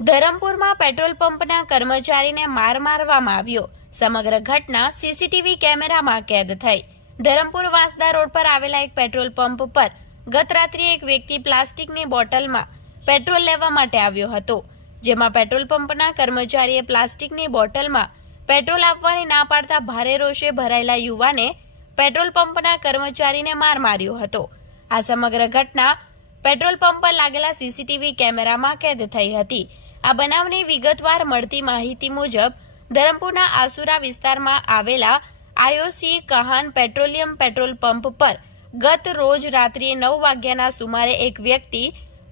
ધરમપુરમાં petrol પંપના કર્મચારીને માર મારવામાં આવ્યો। સમગ્ર ઘટના સીસીટીવી કેમેરામાં કેદ થઈ। ધરમપુર વાંસદા રોડ પર આવેલા એક પેટ્રોલ પંપ પર ગત રાત્રે એક વ્યક્તિ પ્લાસ્ટિકની બોટલમાં પેટ્રોલ લેવા માટે આવ્યો હતો, જેમાં પેટ્રોલ પંપના કર્મચારીએ પ્લાસ્ટિકની બોટલમાં પેટ્રોલ આપવાની ના પાડતા ભારે રોષે ભરાયેલા યુવાને પેટ્રોલ પંપના કર્મચારીને માર માર્યો હતો। આ સમગ્ર ઘટના પેટ્રોલ પંપ પર લાગેલા સીસીટીવી કેમેરામાં કેદ થઈ હતી। આ બનાવની વિગતવાર મળતી માહિતી મુજબ ધરમપુરના આસુરા વિસ્તારમાં આવેલા IOC Kahan petroleum petrol pump પર ગત રોજ રાત્રિએ 9 વાગ્યાના સુમારે એક વ્યક્તિ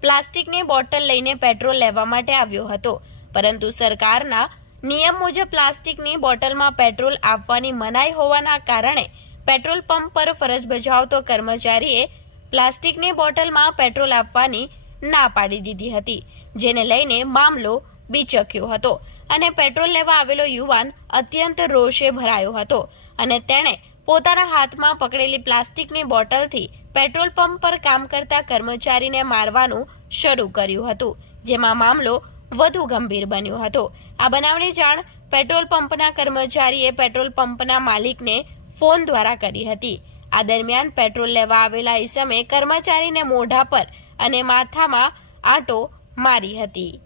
પ્લાસ્ટિકની બોટલ લઈને પેટ્રોલ લેવા માટે આવ્યો હતો, પરંતુ સરકારના નિયમ મુજબ પ્લાસ્ટિકની બોટલમાં પેટ્રોલ આપવાની મનાઈ હોવાના કારણે પેટ્રોલ પંપ પર ફરજ બજાવતો કર્મચારીએ પ્લાસ્ટિકની બોટલમાં પેટ્રોલ આપવાની ના પાડી દીધી હતી, જેને લઈને મામલો બીચક્યો હતો અને પેટ્રોલ લેવા આવેલો યુવાન અત્યંત રોષે ભરાયો હતો અને તેણે પોતાના હાથમાં પકડેલી પ્લાસ્ટિકની બોટલથી પેટ્રોલ પંપ પર કામ કરતા કર્મચારીને મારવાનું શરૂ કર્યું હતું, જેમાં મામલો વધુ ગંભીર બન્યો હતો। આ બનાવની જાણ પેટ્રોલ પંપના કર્મચારીએ પેટ્રોલ પંપના માલિકને ફોન દ્વારા કરી હતી। આ દરમિયાન પેટ્રોલ લેવા આવેલા ઈસમે કર્મચારીને મોઢા પર અને માથામાં આંટો મારી હતી।